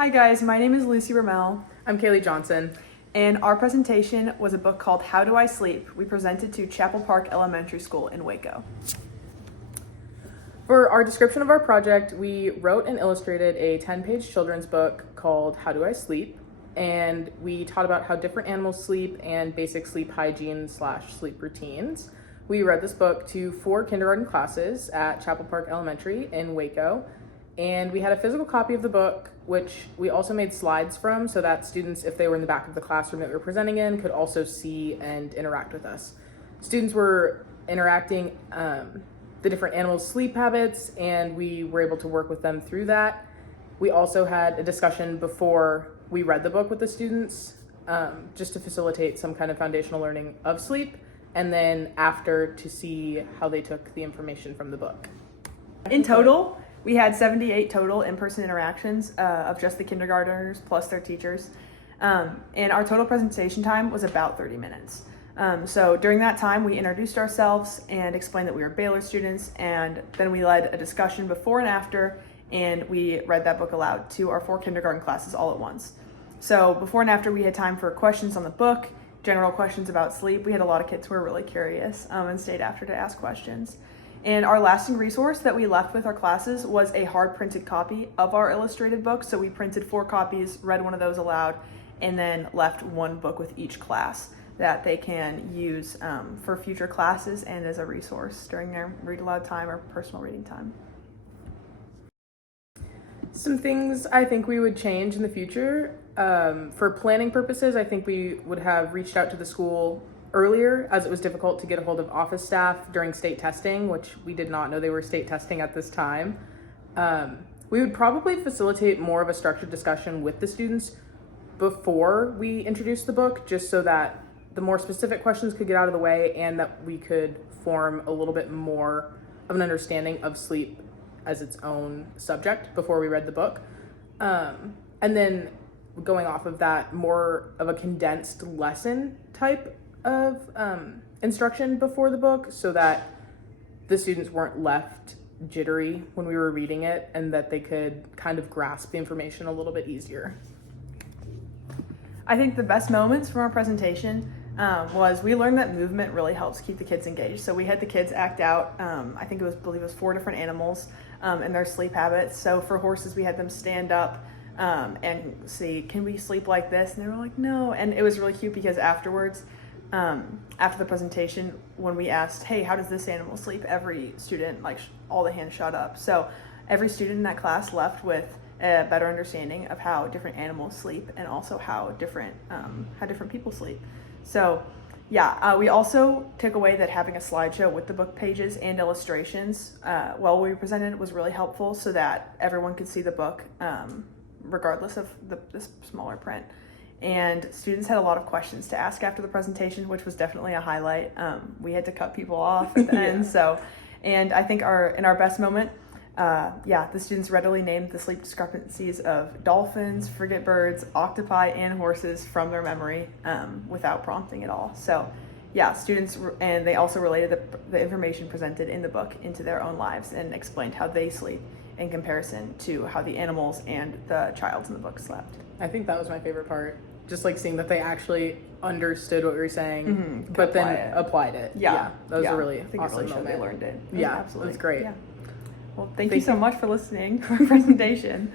Hi guys, my name is Luci Bermel, I'm Kaleigh Johnson. and our presentation was a book called How Do I Sleep? We presented to Chapel Park Elementary School in Waco. For our description of our project, we wrote and illustrated a 10-page children's book called How Do I Sleep? And we taught about how different animals sleep and basic sleep hygiene / sleep routines. We read this book to 4 kindergarten classes at Chapel Park Elementary in Waco. And we had a physical copy of the book, which we also made slides from so that students, if they were in the back of the classroom that we were presenting in, could also see and interact with us. Students were interacting the different animals' sleep habits, and we were able to work with them through that. We also had a discussion before we read the book with the students, just to facilitate some kind of foundational learning of sleep, and then after to see how they took the information from the book. In total, we had 78 total in-person interactions of just the kindergartners plus their teachers. And our total presentation time was about 30 minutes. So during that time, we introduced ourselves and explained that we were Baylor students, and then we led a discussion before and after, and we read that book aloud to our 4 kindergarten classes all at once. So before and after, we had time for questions on the book, general questions about sleep. We had a lot of kids who were really curious and stayed after to ask questions. And our lasting resource that we left with our classes was a hard printed copy of our illustrated book. So we printed 4 copies, read one of those aloud, and then left one book with each class that they can use for future classes and as a resource during their read aloud time or personal reading time. Some things I think we would change in the future. For planning purposes, I think we would have reached out to the school earlier, as it was difficult to get a hold of office staff during state testing, which we did not know they were state testing at this time. We would probably facilitate more of a structured discussion with the students before we introduced the book, just so that the more specific questions could get out of the way and that we could form a little bit more of an understanding of sleep as its own subject before we read the book. And then going off of that, more of a condensed lesson type of instruction before the book, so that the students weren't left jittery when we were reading it and that they could kind of grasp the information a little bit easier. I think the best moments from our presentation was we learned that movement really helps keep the kids engaged. So we had the kids act out, I believe it was 4 different animals and their sleep habits. So for horses, we had them stand up and see, can we sleep like this? And they were like, no. And it was really cute because afterwards, after the presentation, when we asked, hey, how does this animal sleep? Every student, all the hands shot up. So every student in that class left with a better understanding of how different animals sleep and also how different people sleep. So yeah, we also took away that having a slideshow with the book pages and illustrations while we presented was really helpful, so that everyone could see the book regardless of the smaller print. And students had a lot of questions to ask after the presentation, which was definitely a highlight. We had to cut people off at the end. And I think in our best moment, the students readily named the sleep discrepancies of dolphins, frigate birds, octopi, and horses from their memory without prompting at all. So yeah, students, and they also related the information presented in the book into their own lives and explained how they sleep in comparison to how the animals and the child in the book slept. I think that was my favorite part. Just seeing that they actually understood what we were saying, but then applied it. That was a really awesome moment. They learned it. Yeah, absolutely. It was great. Yeah. Well, thank you so much for listening to our presentation.